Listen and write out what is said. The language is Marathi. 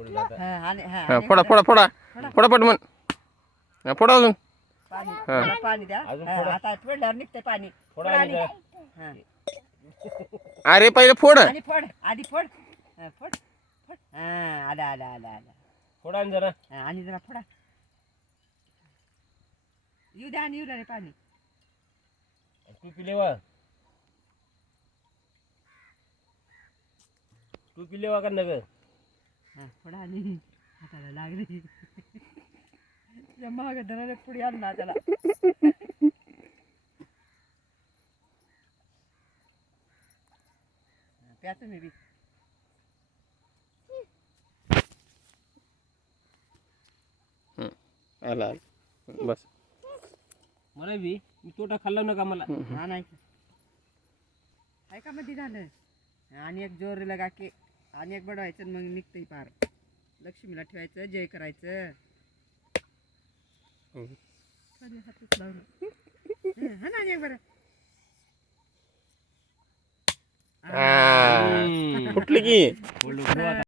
फोडा फोडा फोडा फोडा पट म्हण फोडा अजून पाणी द्या आता फोडल्यावर निघते पाणी अरे पहिले फोड आधी फोड फोड फोड आला आला आला आला फोडा जरा आणि जरा फोडा येऊ द्या आणि येऊ रे पाणी तू पिलेवा तू पिलेवा का नग थोडा आणि हाताला लागली माग धरायला पुढे आण ना त्याला प्या तुम्ही बी आला बस मला बी मी तोटा खाल्ला नका मला हा नाही काय का मध्ये झालं आणि एक जोर लगा की आणि एक बडवायचं मग निघतंय पार लक्ष्मीला ठेवायचं जय करायचं हातच लावलं हा ना एक बरं फुटली की